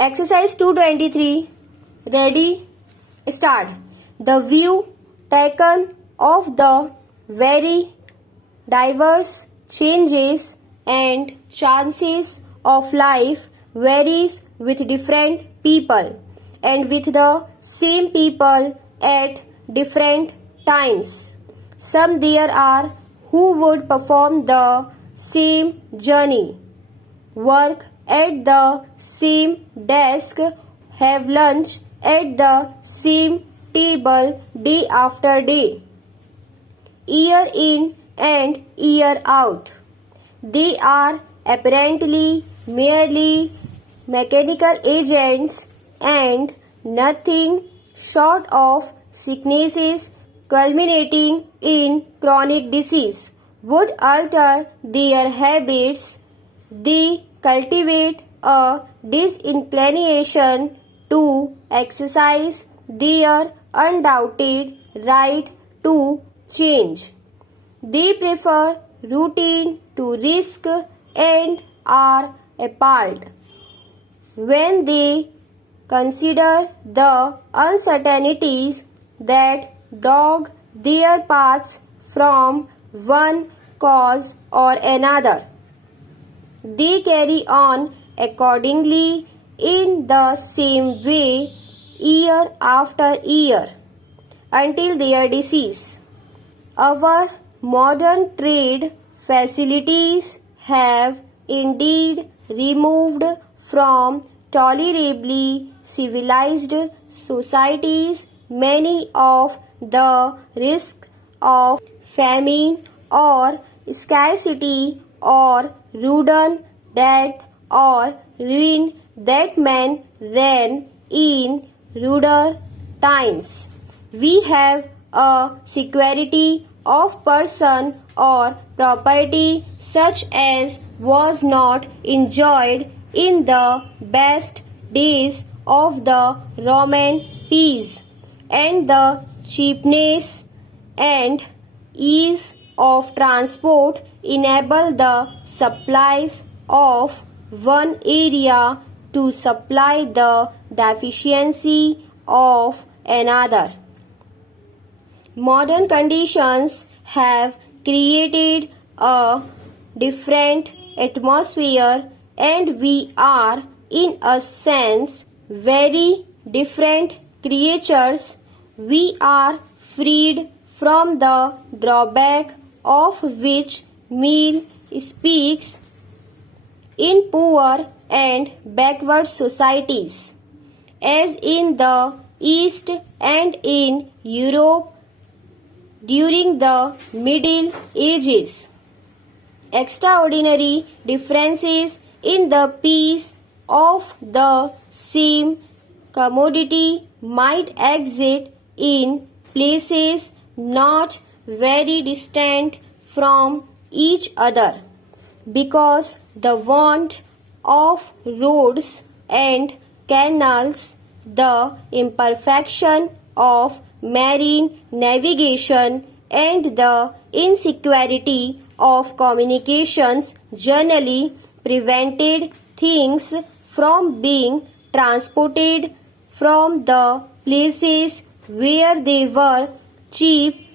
Exercise 223. Ready? Start. The view taken of the very diverse changes and chances of life varies with different people and with the same people at different times. Some there are who would perform the same journey, work at the same desk, have lunch at the same table day after day, year in and year out. They are apparently merely mechanical agents and nothing short of sicknesses culminating in chronic disease would alter their habits. They cultivate a disinclination to exercise their undoubted right to change. They prefer routine to risk and are appalled when they consider the uncertainties that dog their paths from one cause or another. They carry on accordingly in the same way year after year until their decease. Our modern trade facilities have indeed removed from tolerably civilized societies many of the risks of famine or scarcity or sudden death or ruin that men ran in ruder times. We have a security of person or property such as was not enjoyed in the best days of the Roman peace, and the cheapness and ease of transport enable the supplies of one area to supply the deficiency of another. Modern conditions have created a different atmosphere, and we are, in a sense, very different creatures. We are freed from the drawback of which Mill speaks in poor and backward societies, as in the East and in Europe during the Middle Ages. Extraordinary differences in the price of the same commodity might exist in places not very distant from each other, because the want of roads and canals, the imperfection of marine navigation, and the insecurity of communications generally prevented things from being transported from the places where they were cheap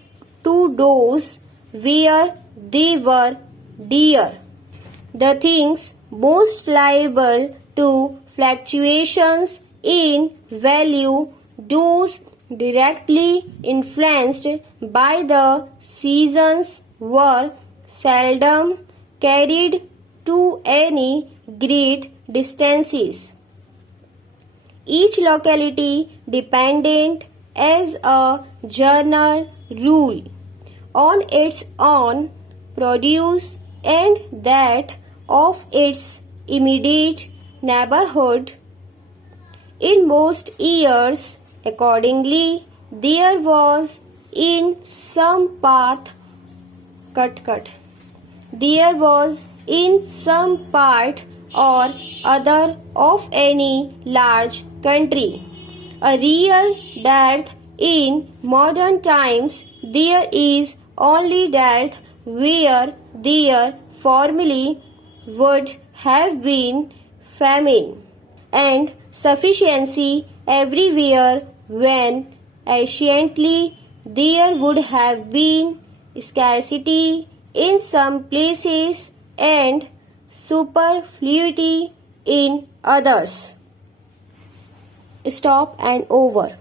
to those where they were dear. The things most liable to fluctuations in value, those directly influenced by the seasons, were seldom carried to any great distances. Each locality dependent as a general rule on its own produce and that of its immediate neighborhood. In most years, accordingly, there was in some part there was in some part or other of any large country a real dearth. In modern times, there is only dearth where there formerly would have been famine. and sufficiency everywhere when anciently there would have been scarcity in some places and superfluity in others. Stop and over.